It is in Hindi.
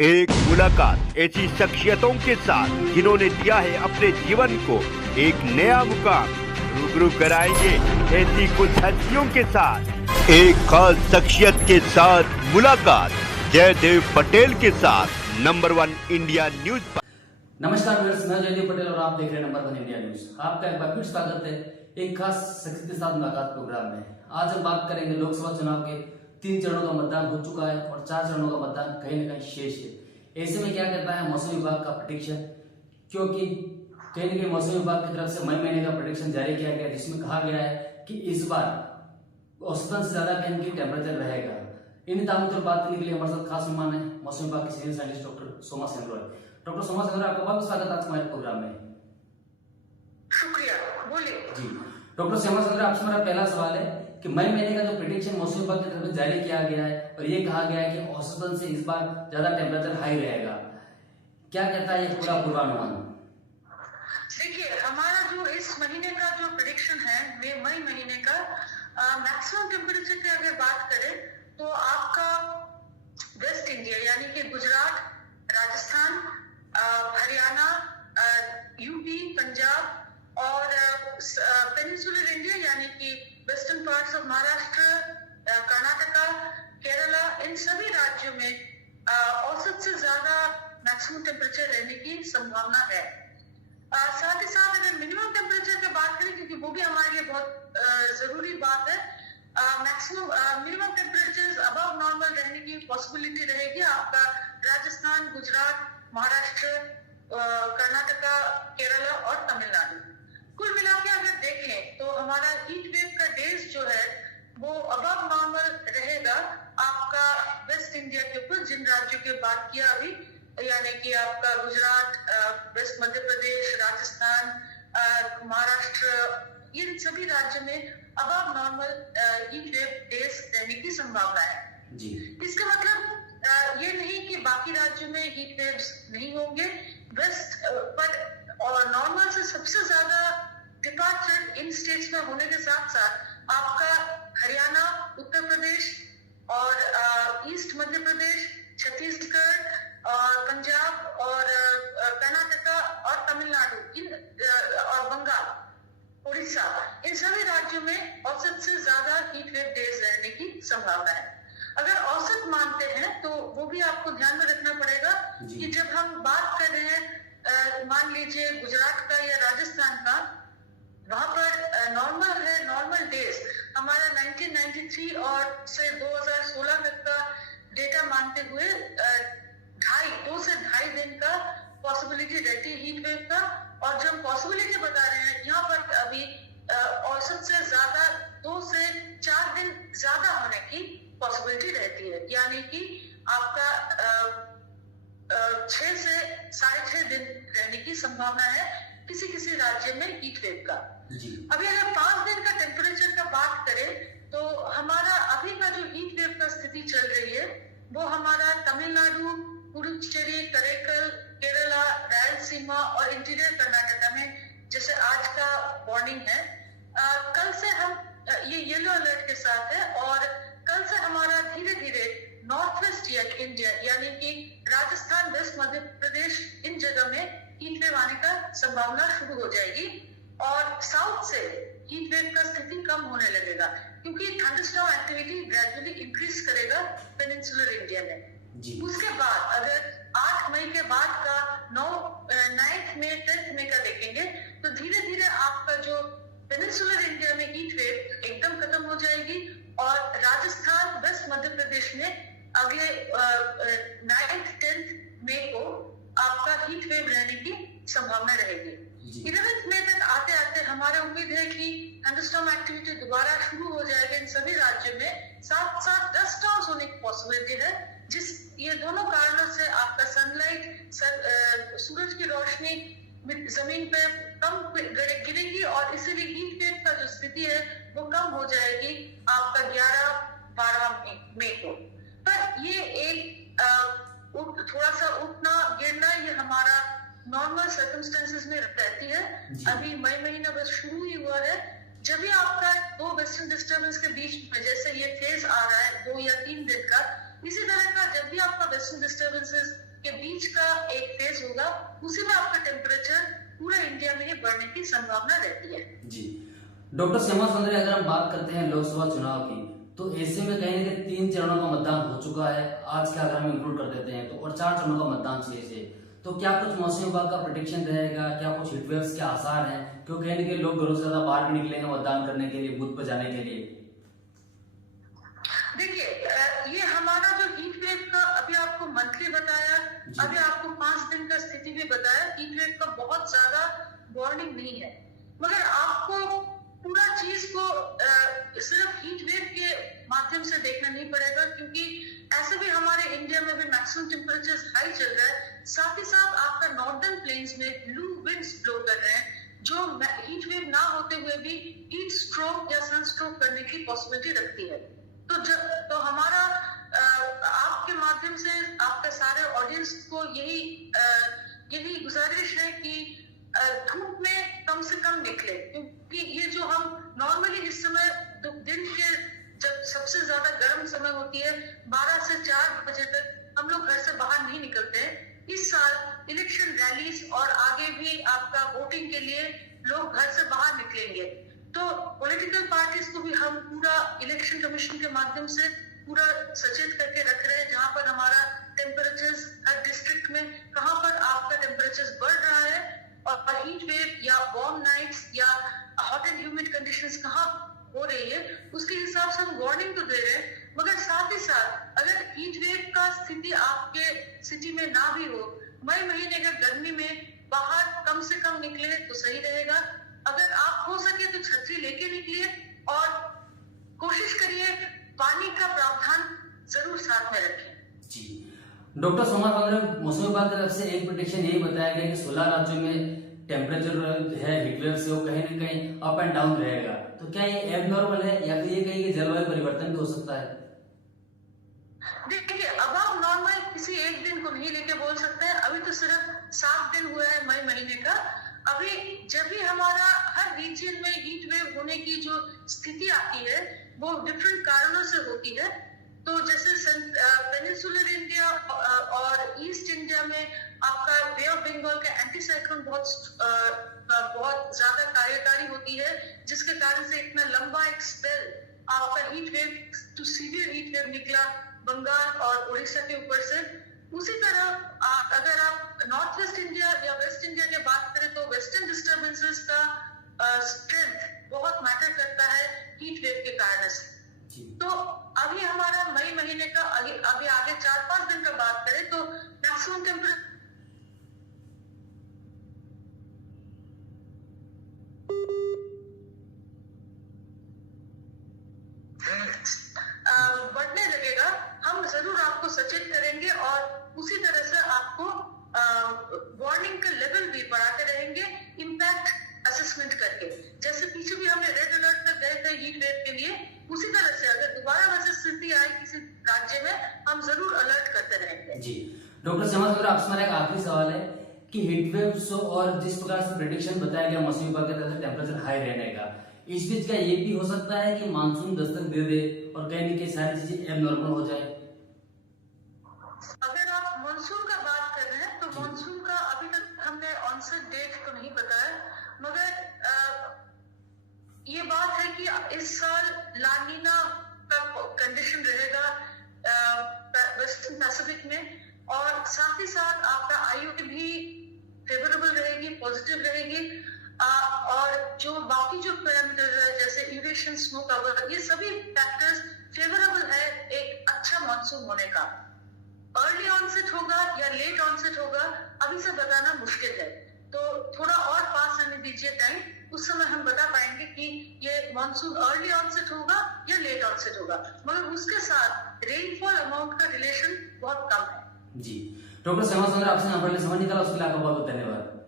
एक मुलाकात ऐसी शख्सियतों के साथ जिन्होंने दिया है अपने जीवन को एक नया मुकाम। रूबरू कराएंगे ऐसी कुछ हस्तियों के साथ एक खास शख्सियत के साथ मुलाकात। जयदेव पटेल के साथ नंबर 1 इंडिया न्यूज। नमस्कार व्यूअर्स, मैं जयदेव पटेल और आप देख रहे हैं नंबर 1 इंडिया न्यूज। आपका एक बार फिर स्वागत है एक खास शख्सियत के साथ मुलाकात प्रोग्राम में। आज हम बात करेंगे लोकसभा चुनाव के 3 चरणों का मतदान हो चुका है और 4 चरणों का मतदान कहीं न कहीं शेष है। ऐसे में क्या कहता है मौसम विभाग का प्रेडिक्शन, क्योंकि कहीं न कहीं मौसम विभाग की तरफ से मई महीने का प्रेडिक्शन जारी किया गया, जिसमें कहा गया है कि इस बार औसतन से ज्यादा कहीं की टेम्परेचर रहेगा। इन तामों पर बात करने के लिए हमारे साथ खास मेहमान है मौसम विभाग के senior scientist doctor Soma Senroy. Doctor Soma Senroy, आपका बहुत स्वागत है आज हमारे प्रोग्राम में। शुक्रिया, बोलिए। जी डॉक्टर सोमा सेनरॉय, आपसे मेरा पहला सवाल है कि मई महीने का जो प्रेडिक्शन मौसम विभाग की तरफ से जारी किया गया है और ये कहा गया है कि औसतन से इस बार ज्यादा टेम्परेचर हाई रहेगा, क्या कहता है ये पूरा पूर्वानुमान? देखिए, हमारा जो इस महीने का जो प्रेडिक्शन है मई महीने का मैक्सिमम टेम्परेचर की अगर बात करें तो आपका वेस्ट इंडिया यानी कि गुजरात, राजस्थान, हरियाणा, यूपी, पंजाब और पेनिनसुलर इंडिया यानी कि western parts of Maharashtra, Karnataka, Kerala, इन सभी राज्यों में औसत से ज्यादा मैक्सिमम टेम्परेचर रहने की संभावना है। साथ ही साथ अगर मिनिमम टेम्परेचर की बात करें, क्योंकि वो भी हमारे लिए बहुत जरूरी बात है, maximum minimum temperature above normal रहने की पॉसिबिलिटी रहेगी आपका राजस्थान, गुजरात, महाराष्ट्र, कर्नाटका, केरला और तमिलनाडु। कुल मिला के अगर देखें तो हमारा हीट वेव का डेज जो है वो अबव नॉर्मल रहेगा आपका वेस्ट इंडिया के ऊपर, जिन राज्यों की बात किया अभी, यानी कि आपका गुजरात, वेस्ट मध्य प्रदेश, राजस्थान, महाराष्ट्र, इन सभी राज्यों में above normal heat wave days रहने की संभावना है जी। इसका मतलब ये नहीं कि बाकी राज्यों में हीट वेव्स नहीं होंगे। वेस्ट पर और नॉर्मल से सबसे ज्यादा डिपार्चर इन स्टेट्स में होने के साथ साथ आपका हरियाणा, उत्तर प्रदेश और ईस्ट मध्य प्रदेश, छत्तीसगढ़ और पंजाब और कर्नाटका और तमिलनाडु और बंगाल, उड़ीसा, इन सभी राज्यों में औसत से ज्यादा हीट वेव डेज रहने की संभावना है। अगर औसत मानते हैं तो वो भी आपको ध्यान में रखना पड़ेगा कि जब हम बात कर रहे हैं, मान लीजिए गुजरात का या राजस्थान का, वहां पर नॉर्मल है, नॉर्मल डेज हमारा 1993 और से 2016 तक का डेटा मानते हुए 2 से 2.5 दिन का पॉसिबिलिटी रहती है हीट वेव का। और जो हम पॉसिबिलिटी बता रहे हैं यहाँ पर अभी औसत से ज्यादा 2 से 4 दिन ज्यादा होने की पॉसिबिलिटी रहती है, यानी कि आपका 6 से 6.5 दिन रहने की संभावना है किसी किसी राज्य में हीट वेव का। अभी अगर 5 दिन का टेम्परेचर का बात करें तो हमारा अभी का जो हीट वेव का स्थिति चल रही है वो हमारा तमिलनाडु, पुडुचेरी, करेकल, केरला, रायलसीमा और इंटीरियर कर्नाटका में जैसे आज का वार्निंग है। कल से हम ये येलो अलर्ट के साथ है और कल से हमारा धीरे धीरे नॉर्थ वेस्ट इंडिया यानी कि राजस्थान, वेस्ट मध्य प्रदेश, इन जगह में हीट वेव आने का संभावना शुरू हो जाएगी और साउथ से हीट वेव का स्थिति कम होने लगेगा, क्योंकि थंडरस्टॉर्म एक्टिविटी ग्रेजुअली इंक्रीज करेगा पेनिनसुलर इंडिया में जी। उसके बाद अगर 8 मई के बाद का 9th में 10th में का देखेंगे तो धीरे धीरे आपका जो पेनिनसुलर इंडिया में हीट वेव एकदम खत्म हो जाएगी और राजस्थान, वेस्ट मध्य प्रदेश में अगले 9th 10th मई को आपका हीट वेव रहने की संभावना रहेगी। 11th मई तक आते आते हमारा उम्मीद है कि थंडरस्टॉर्म एक्टिविटी दोबारा शुरू हो जाएगा इन सभी राज्यों में, साथ साथ डस्ट स्टॉर्म्स होने की पॉसिबिलिटी है। ये दोनों कारणों से आपका सनलाइट, सूरज की रोशनी जमीन पे कम गिरेगी और इसीलिए हीट वेव का जो स्थिति है वो कम हो जाएगी आपका 11-12 मई को। पर ये एक थोड़ा सा उठना गिरना ये हमारा नॉर्मल सर्कमस्टेंसेस में रहती है। अभी मई महीना बस शुरू ही हुआ है, जब भी आपका 2 वेस्टर्न डिस्टर्बेंस के बीच में जैसे ये फेज आ रहा है 2 या 3 दिन का, इसी तरह का जब भी आपका वेस्टर्न डिस्टर्बेंसेस डेज होगा, उसी में आपका टेम्परेचर पूरे इंडिया में ही बढ़ने की संभावना रहती है। जी डॉक्टर श्यामा सुंदरी, अगर हम बात करते हैं लोकसभा चुनाव की, तो ऐसे में कहीं ना कहीं 3 चरणों का मतदान हो चुका है आज के, अगर हम इंक्लूड कर देते हैं तो, और 4 चरणों का मतदान शेष है। तो क्या कुछ मौसम विभाग का प्रेडिक्शन रहेगा, क्या कुछ हीटवेव्स के आसार हैं, क्योंकि कहीं ना कहीं लोग घरों से ज्यादा बाहर भी निकलेंगे मतदान करने के लिए, बूथ पर जाने के लिए? देखिए, ये हमारा जो हीट वेव का अभी आपको मंथली बताया, अभी आपको 5 दिन का स्थिति भी बताया, हीट वेव का बहुत ज्यादा वार्निंग नहीं है, मगर आपको पूरा चीज को सिर्फ हीट वेव के माध्यम से देखना नहीं पड़ेगा, क्योंकि ऐसे भी हमारे इंडिया में भी मैक्सिमम टेम्परेचर हाई चल रहा है। साथ ही साथ आपका नॉर्दर्न प्लेन्स में लू विंड्स ब्लो कर रहे हैं, जो हीट वेव ना होते हुए भी हीट स्ट्रोक या सन स्ट्रोक करने की पॉसिबिलिटी रखती है। तो हमारा आपके माध्यम से आपके सारे ऑडियंस को यही गुजारिश है कि धूप में कम से कम निकले, क्योंकि ये जो हम नॉर्मली इस समय दिन के जब सबसे ज्यादा गर्म समय होती है 12 से 4 बजे तक हम लोग घर से बाहर नहीं निकलते हैं। इस साल इलेक्शन रैलीज और आगे भी आपका वोटिंग के लिए लोग घर से बाहर निकलेंगे, तो पॉलिटिकल पार्टीज को भी हम पूरा इलेक्शन कमीशन के माध्यम से पूरा सचेत करके रख रहे हैं, जहां पर हमारा टेम्परेचर हर डिस्ट्रिक्ट में कहां पर आपका टेम्परेचर बढ़ रहा है और हीट वेव या वार्म नाइट्स या हॉट एंड ह्यूमिड कंडीशंस कहां हो रही है, उसके हिसाब से हम वार्निंग तो दे रहे हैं। मगर साथ ही साथ अगर हीट वेव का स्थिति आपके सिटी में ना भी हो, मई महीने का गर्मी में बाहर कम से कम निकले तो सही रहेगा। अगर आप हो सके तो छतरी लेके निकलिए और कोशिश करिए पानी का प्रावधान जरूर साथ में रखें। जी डॉक्टर सोमा सुंदरी, मौसम विभाग की तरफ से एक प्रेडिक्शन यही बताया गया कि 16 राज्यों में टेम्परेचर है हीटवेव से वो कहीं ना कहीं अप एंड डाउन रहेगा, तो क्या ये एबनॉर्मल है या फिर ये कहीं कि जलवायु परिवर्तन भी हो सकता है? देखिए, अब आप नॉर्मल किसी एक दिन को नहीं लेके बोल सकते हैं, अभी तो सिर्फ 7 दिन हुआ है मई महीने का। अभी जब भी हमारा हर रीजन में हीट वेव होने की जो स्थिति आती है वो डिफरेंट कारणों से होती है। तो जैसे पेनिनसुलर इंडिया और ईस्ट इंडिया में आपका बे ऑफ बंगाल का एंटी साइक्लोन बहुत ज्यादा कार्यकारी होती है, जिसके कारण से इतना लंबा एक स्पेल आपका heat wave to severe heat wave निकला बंगाल और उड़ीसा के ऊपर से। उसी तरह अगर आप नॉर्थ वेस्ट इंडिया या वेस्ट इंडिया की बात करें तो वेस्टर्न डिस्टर्बेंसेस का स्ट्रेंथ बहुत मैटर करता है हीट वेव के कारण से। तो अभी हमारा मई महीने का अभी आगे 4-5 दिन का बात करें तो मैक्सिमम टेम्परेचर बढ़ने लगेगा। हम जरूर आपको सचेत करेंगे और उसी तरह से आपको वार्निंग का लेवल भी बढ़ाते रहेंगे इम्पैक्ट असेसमेंट करके। जैसे पीछे भी हमने रेड अलर्ट तक गए थे हीट वेव के लिए, उसी तरह से अगर दोबारा वैसे स्थिति आए किसी राज्य में हम जरूर अलर्ट करते रहेंगे। जी डॉक्टर श्यामा सुंदरी, आपसे मेरा एक आखिरी सवाल है कि हीट वेव्स और जिस प्रकार से प्रेडिक्शन बताया गया मौसम विभाग की तरफ से टेम्परेचर हाई रहने का, इस बीच का ये भी हो सकता है कि मानसून दस्तक दे दे और कहीं ना कहीं सारी चीजें एबनॉर्मल हो जाए? अगर आप मानसून का बात कर रहे हैं तो मानसून का अभी तक हमने ऑनसेट डेट तो नहीं बताया, मगर ये बात है कि इस साल लानीना का कंडीशन रहेगा वेस्टर्न पैसिफिक में, और साथ ही साथ आपका आयु भी फेवरेबल रहेगी, पॉजिटिव रहेगी, और जो बाकी जो पैरामीटर है जैसे यूरेशियन स्नो कवर, ये सभी फैक्टर्स फेवरेबल है एक अच्छा मानसून होने का। अर्ली ऑनसेट होगा या लेट ऑनसेट होगा अभी से बताना मुश्किल है, तो थोड़ा और पास आने दीजिए टाइम, उस समय हम बता पाएंगे कि ये मानसून अर्ली ऑनसेट होगा या लेट ऑनसेट होगा। मगर उसके साथ रेनफॉल अमाउंट का रिलेशन बहुत कम है। जी डॉक्टर श्यामा सुंदरी, आपसे नंबर ले समझ निकाला, उसके लिए आपका बहुत बहुत धन्यवाद।